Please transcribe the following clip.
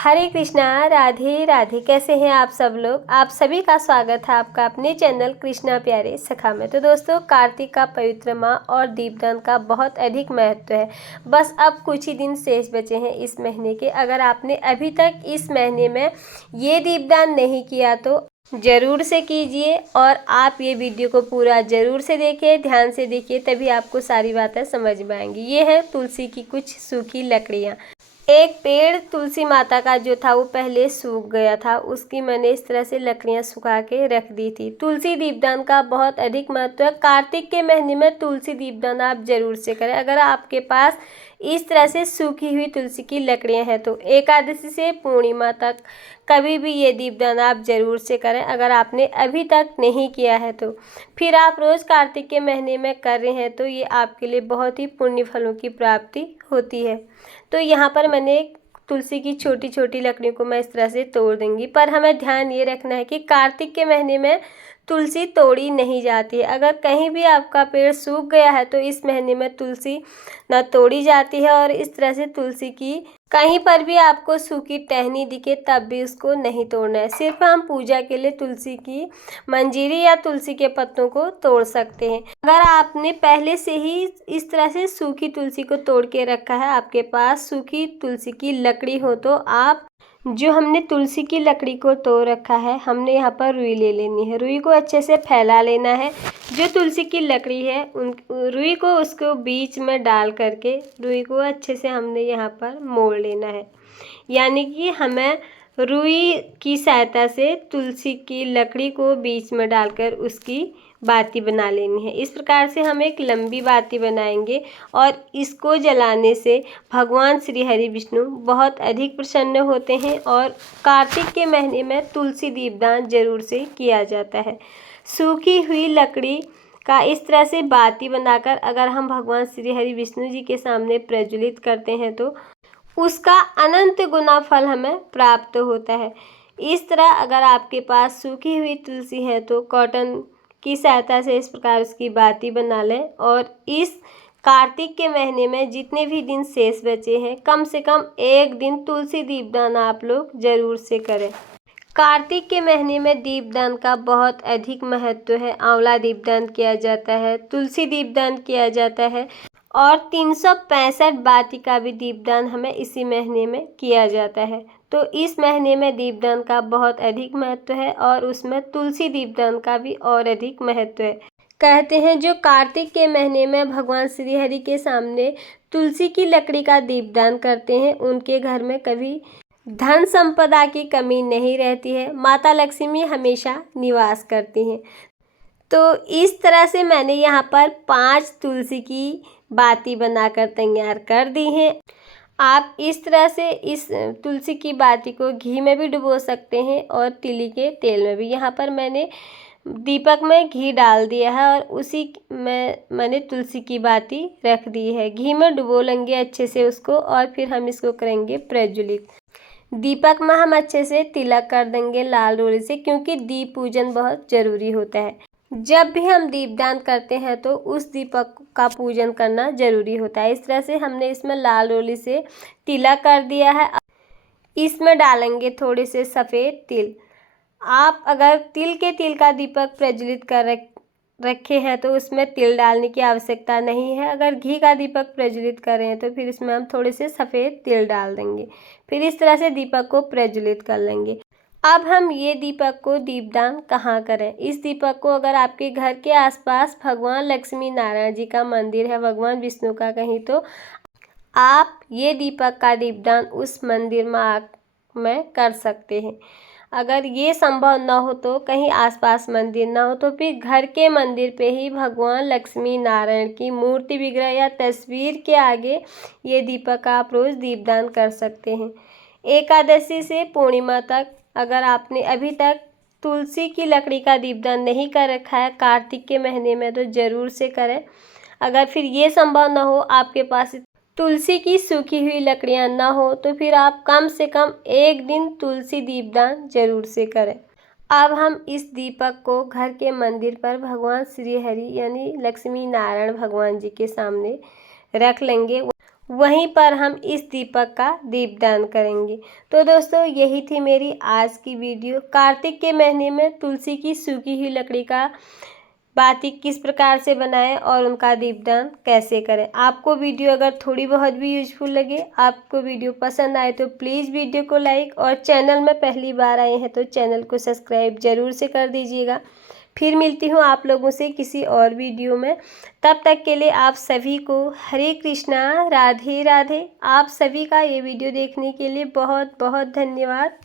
हरे कृष्णा, राधे राधे। कैसे हैं आप सब लोग। आप सभी का स्वागत है आपका अपने चैनल कृष्णा प्यारे सखा में। तो दोस्तों, कार्तिक का पवित्र माह और दीपदान का बहुत अधिक महत्व है। बस अब कुछ ही दिन शेष बचे हैं इस महीने के। अगर आपने अभी तक इस महीने में ये दीपदान नहीं किया तो ज़रूर से कीजिए, और आप ये वीडियो को पूरा ज़रूर से देखिए, ध्यान से देखिए, तभी आपको सारी बातें समझ में आएंगी। ये है तुलसी की कुछ सूखी लकड़ियाँ। एक पेड़ तुलसी माता का जो था वो पहले सूख गया था, उसकी मैंने इस तरह से लकड़ियां सुखा के रख दी थी। तुलसी दीपदान का बहुत अधिक महत्व है। कार्तिक के महीने में तुलसी दीपदान आप जरूर से करें। अगर आपके पास इस तरह से सूखी हुई तुलसी की लकड़ियां हैं तो एकादशी से पूर्णिमा तक कभी भी ये दीपदान आप जरूर से करें। अगर आपने अभी तक नहीं किया है तो फिर आप रोज़ कार्तिक के महीने में कर रहे हैं तो ये आपके लिए बहुत ही पुण्य फलों की प्राप्ति होती है। तो यहाँ पर मैंने तुलसी की छोटी छोटी लकड़ियों को मैं इस तरह से तोड़ दूंगी, पर हमें ध्यान ये रखना है कि कार्तिक के महीने में तुलसी तोड़ी नहीं जाती है। अगर कहीं भी आपका पेड़ सूख गया है तो इस महीने में तुलसी न तोड़ी जाती है, और इस तरह से तुलसी की कहीं पर भी आपको सूखी टहनी दिखे तब भी उसको नहीं तोड़ना है। सिर्फ हम पूजा के लिए तुलसी की मंजीरी या तुलसी के पत्तों को तोड़ सकते हैं। अगर आपने पहले से ही इस तरह से सूखी तुलसी को तोड़ के रखा है, आपके पास सूखी तुलसी की लकड़ी हो, तो आप जो हमने तुलसी की लकड़ी को तोड़ रखा है, हमने यहाँ पर रुई ले लेनी है। रुई को अच्छे से फैला लेना है। जो तुलसी की लकड़ी है उन रुई को उसको बीच में डाल करके रुई को अच्छे से हमने यहाँ पर मोड़ लेना है। यानी कि हमें रुई की सहायता से तुलसी की लकड़ी को बीच में डालकर उसकी बाती बना लेनी है। इस प्रकार से हम एक लंबी बाती बनाएंगे, और इसको जलाने से भगवान श्री हरि विष्णु बहुत अधिक प्रसन्न होते हैं। और कार्तिक के महीने में तुलसी दीपदान जरूर से किया जाता है। सूखी हुई लकड़ी का इस तरह से बाती बनाकर अगर हम भगवान श्री हरि विष्णु जी के सामने प्रज्वलित करते हैं तो उसका अनंत गुना फल हमें प्राप्त होता है। इस तरह अगर आपके पास सूखी हुई तुलसी है तो कॉटन की सहायता से इस प्रकार उसकी बाती बना लें, और इस कार्तिक के महीने में जितने भी दिन शेष बचे हैं कम से कम एक दिन तुलसी दीपदान आप लोग जरूर से करें। कार्तिक के महीने में दीपदान का बहुत अधिक महत्व है। आंवला दीपदान किया जाता है, तुलसी दीपदान किया जाता है, और 365 बाती का भी दीपदान हमें इसी महीने में किया जाता है। तो इस महीने में दीपदान का बहुत अधिक महत्व है, और उसमें तुलसी दीपदान का भी और अधिक महत्व है। कहते हैं जो कार्तिक के महीने में भगवान श्री हरि के सामने तुलसी की लकड़ी का दीपदान करते हैं, उनके घर में कभी धन संपदा की कमी नहीं रहती है। माता लक्ष्मी हमेशा निवास करती हैं। तो इस तरह से मैंने यहाँ पर 5 तुलसी की बाती बनाकर तैयार कर दी हैं। आप इस तरह से इस तुलसी की बाती को घी में भी डुबो सकते हैं और तिली के तेल में भी। यहाँ पर मैंने दीपक में घी डाल दिया है और उसी में मैंने तुलसी की बाती रख दी है। घी में डुबो लेंगे अच्छे से उसको, और फिर हम इसको करेंगे प्रज्वलित। दीपक में हम अच्छे से तिलक कर देंगे लाल रोली से, क्योंकि दीप पूजन बहुत ज़रूरी होता है। जब भी हम दीपदान करते हैं तो उस दीपक का पूजन करना जरूरी होता है। इस तरह से हमने इसमें लाल रोली से तिलक कर दिया है। इसमें डालेंगे थोड़े से सफ़ेद तिल। आप अगर तिल का दीपक प्रज्वलित कर रखे हैं तो उसमें तिल डालने की आवश्यकता नहीं है। अगर घी का दीपक प्रज्वलित कर रहे हैं तो फिर इसमें हम थोड़े से सफ़ेद तिल डाल देंगे। फिर इस तरह से दीपक को प्रज्वलित कर लेंगे। अब हम ये दीपक को दीपदान कहाँ करें। इस दीपक को अगर आपके घर के आसपास भगवान लक्ष्मी नारायण जी का मंदिर है, भगवान विष्णु का कहीं, तो आप ये दीपक का दीपदान उस मंदिर में कर सकते हैं। अगर ये संभव न हो तो कहीं आसपास मंदिर ना हो तो फिर घर के मंदिर पे ही भगवान लक्ष्मी नारायण की मूर्ति विग्रह या तस्वीर के आगे ये दीपक आप रोज़ दीपदान कर सकते हैं। एकादशी से पूर्णिमा तक अगर आपने अभी तक तुलसी की लकड़ी का दीपदान नहीं कर रखा है कार्तिक के महीने में तो ज़रूर से करें। अगर फिर ये संभव ना हो, आपके पास तुलसी की सूखी हुई लकड़ियां ना हो, तो फिर आप कम से कम एक दिन तुलसी दीपदान जरूर से करें। अब हम इस दीपक को घर के मंदिर पर भगवान श्री हरि यानी लक्ष्मी नारायण भगवान जी के सामने रख लेंगे। वहीं पर हम इस दीपक का दीपदान करेंगे। तो दोस्तों यही थी मेरी आज की वीडियो। कार्तिक के महीने में तुलसी की सूखी हुई लकड़ी का बाती किस प्रकार से बनाएं और उनका दीपदान कैसे करें। आपको वीडियो अगर थोड़ी बहुत भी यूजफुल लगे, आपको वीडियो पसंद आए तो प्लीज़ वीडियो को लाइक और चैनल में पहली बार आए हैं तो चैनल को सब्सक्राइब ज़रूर से कर दीजिएगा। फिर मिलती हूँ आप लोगों से किसी और वीडियो में। तब तक के लिए आप सभी को हरे कृष्णा, राधे राधे। आप सभी का ये वीडियो देखने के लिए बहुत बहुत धन्यवाद।